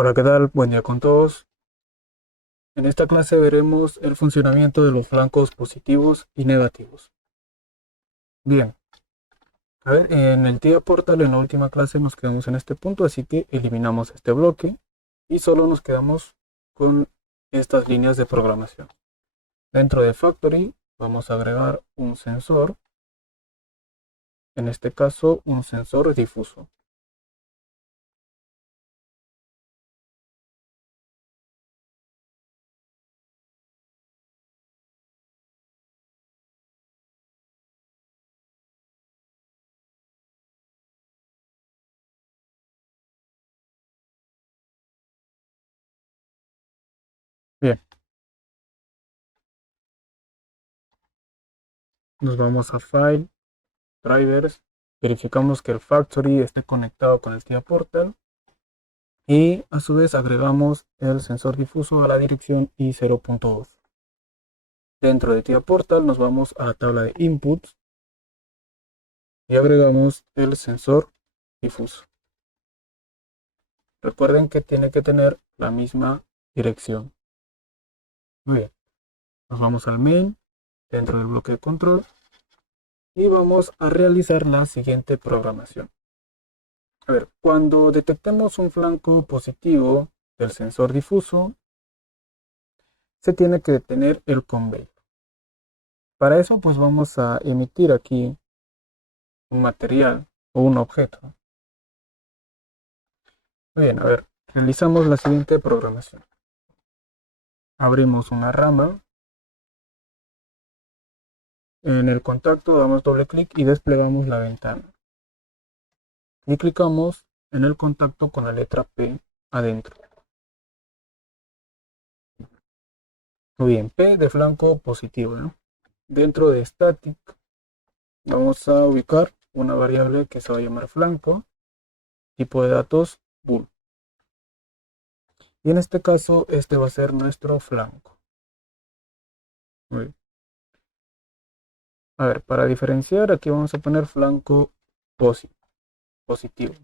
Hola, ¿qué tal? Buen día con todos. En esta clase veremos el funcionamiento de los flancos positivos y negativos. Bien, a ver, en el TIA Portal en la última clase nos quedamos en este punto, así que eliminamos este bloque y solo nos quedamos con estas líneas de programación. Dentro de Factory vamos a agregar un sensor, en este caso un sensor difuso. Bien, nos vamos a File, Drivers, verificamos que el Factory esté conectado con el TIA Portal. Y a su vez agregamos el sensor difuso a la dirección i0.2. Dentro de TIA Portal nos vamos a la tabla de inputs y agregamos el sensor difuso. Recuerden que tiene que tener la misma dirección. Muy bien, nos vamos al main dentro del bloque de control y vamos a realizar la siguiente programación. A ver, cuando detectemos un flanco positivo del sensor difuso, se tiene que detener el conveyor. Para eso pues vamos a emitir aquí un material o un objeto. Muy bien, a ver, realizamos la siguiente programación. Abrimos una rama. En el contacto damos doble clic y desplegamos la ventana. Y clicamos en el contacto con la letra P adentro. Muy bien, P de flanco positivo, ¿no? Dentro de static vamos a ubicar una variable que se va a llamar flanco, tipo de datos bool. Y en este caso, este va a ser nuestro flanco. Muy bien. A ver, para diferenciar, aquí vamos a poner flanco positivo.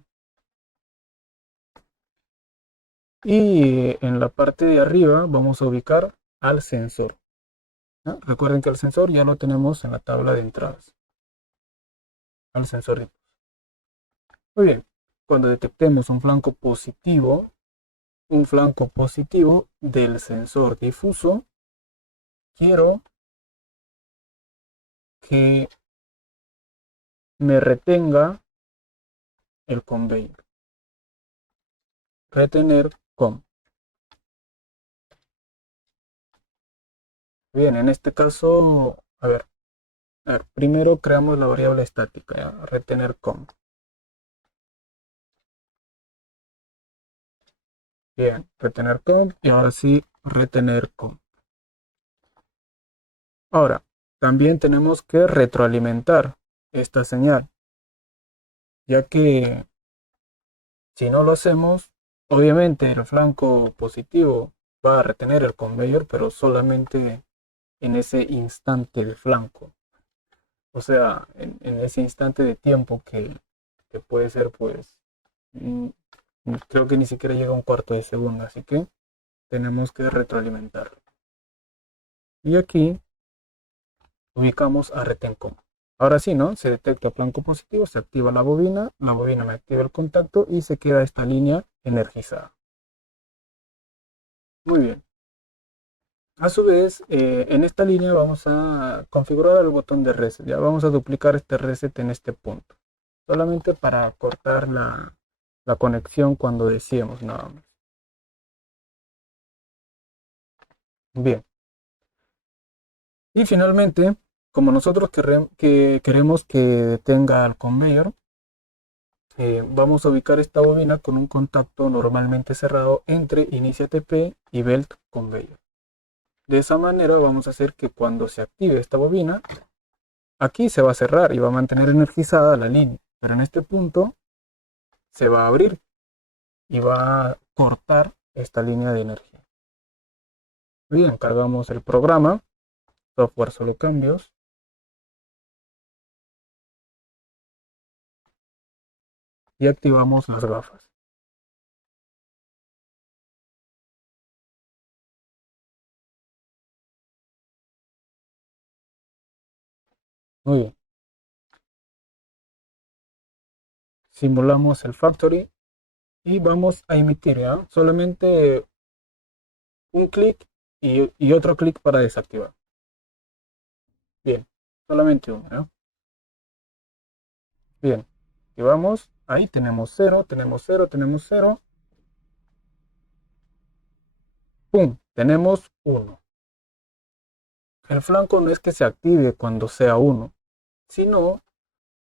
Y en la parte de arriba vamos a ubicar al sensor. ¿No? Recuerden que el sensor ya lo tenemos en la tabla de entradas. Al sensor. Muy bien. Cuando detectemos un flanco positivo del sensor difuso, quiero que me retenga el conveyor. Retener con. Bien, en este caso, a ver, primero creamos la variable estática, ¿ya? Retener con. Bien, retener con y ahora sí retener con. Ahora, también tenemos que retroalimentar esta señal, ya que si no lo hacemos, obviamente el flanco positivo va a retener el conveyor, pero solamente en ese instante de flanco. O sea, en ese instante de tiempo que puede ser, pues, mm, creo que ni siquiera llega a un cuarto de segundo, así que tenemos que retroalimentarlo. Y aquí ubicamos a retencom. Ahora sí, ¿no? Se detecta flanco positivo, se activa la bobina me activa el contacto y se queda esta línea energizada. Muy bien. A su vez, en esta línea vamos a configurar el botón de reset. Ya vamos a duplicar este reset en este punto. Solamente para cortar la conexión cuando decíamos nada más. Bien. Y finalmente, como nosotros queremos que detenga el conveyor, vamos a ubicar esta bobina con un contacto normalmente cerrado entre inicia TP y belt conveyor. De esa manera vamos a hacer que cuando se active esta bobina, aquí se va a cerrar y va a mantener energizada la línea, pero en este punto se va a abrir y va a cortar esta línea de energía. Bien, cargamos el programa, software solo cambios, y activamos las gafas. Muy bien. Simulamos el factory y vamos a emitir, ¿ya? Solamente un clic y otro clic para desactivar. Bien, solamente uno, ¿ya? Bien, y vamos, ahí tenemos 0, tenemos 0, tenemos 0. ¡Pum! Tenemos 1. El flanco no es que se active cuando sea 1, sino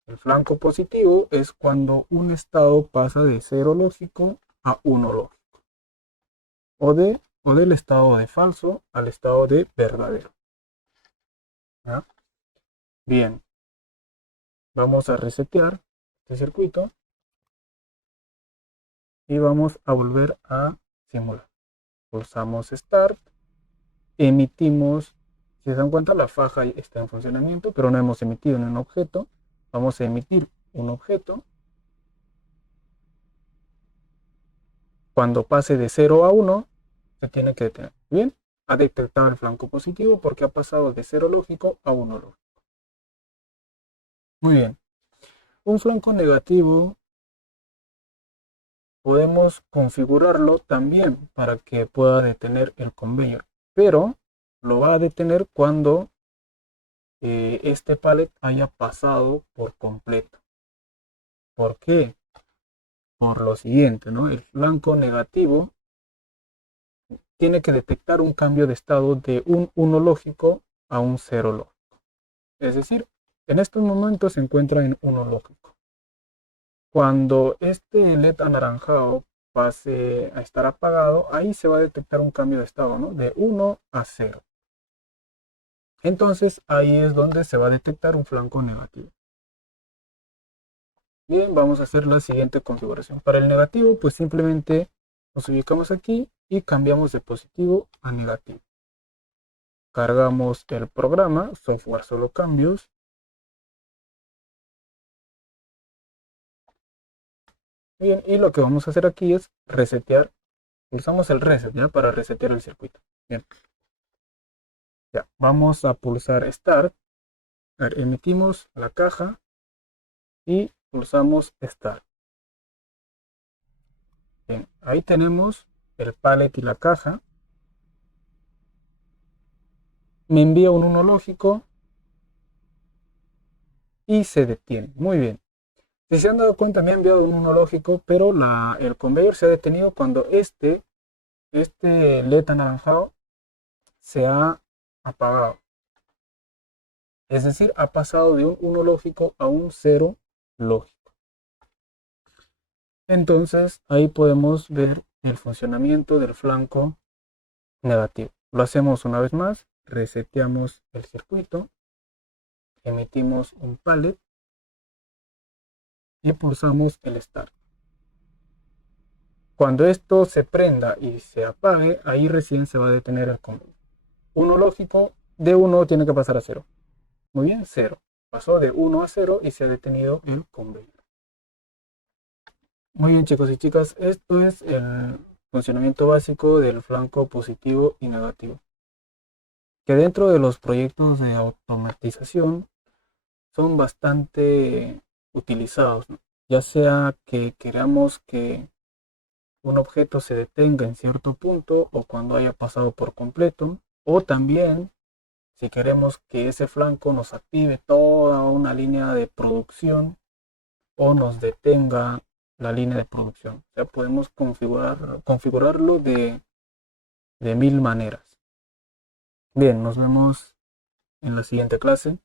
el flanco positivo es cuando un estado pasa de 0 lógico a 1 lógico. O del estado de falso al estado de verdadero. ¿Ya? Bien, vamos a resetear este circuito y vamos a volver a simular. Pulsamos Start, emitimos, si se dan cuenta la faja está en funcionamiento, pero no hemos emitido en un objeto. Vamos a emitir un objeto. Cuando pase de 0 a 1, se tiene que detener. Bien, ha detectado el flanco positivo porque ha pasado de 0 lógico a 1 lógico. Muy bien. Un flanco negativo podemos configurarlo también para que pueda detener el conveyor, pero lo va a detener cuando este pallet haya pasado por completo. ¿Por qué? Por lo siguiente, ¿no? El flanco negativo tiene que detectar un cambio de estado de un 1 lógico a un 0 lógico. Es decir, en estos momentos se encuentra en 1 lógico. Cuando este LED anaranjado pase a estar apagado, ahí se va a detectar un cambio de estado, ¿no? De 1 a 0. Entonces ahí es donde se va a detectar un flanco negativo. Bien, vamos a hacer la siguiente configuración. Para el negativo, pues simplemente nos ubicamos aquí y cambiamos de positivo a negativo. Cargamos el programa, software solo cambios. Bien, y lo que vamos a hacer aquí es resetear. Pulsamos el reset, ¿ya? Para resetear el circuito. Bien. Ya, vamos a pulsar Start. A ver, emitimos la caja y pulsamos Start. Bien, ahí tenemos el pallet y la caja. Me envía un 1 lógico y se detiene. Muy bien. Si se han dado cuenta, me ha enviado un 1 lógico, pero el conveyor se ha detenido cuando este LED anaranjado se ha apagado. Es decir, ha pasado de un 1 lógico a un 0 lógico. Entonces, ahí podemos ver el funcionamiento del flanco negativo. Lo hacemos una vez más, reseteamos el circuito, emitimos un pallet y pulsamos el Start. Cuando esto se prenda y se apague, ahí recién se va a detener el conveyor. 1 lógico, de 1 tiene que pasar a 0. Muy bien, 0. Pasó de 1 a 0 y se ha detenido el conveyor. Muy bien, chicos y chicas, esto es el funcionamiento básico del flanco positivo y negativo, que dentro de los proyectos de automatización son bastante utilizados, ¿no? Ya sea que queramos que un objeto se detenga en cierto punto o cuando haya pasado por completo, o también si queremos que ese flanco nos active toda una línea de producción o nos detenga la línea de producción. O sea, podemos configurarlo de 1000 maneras. Bien, nos vemos en la siguiente clase.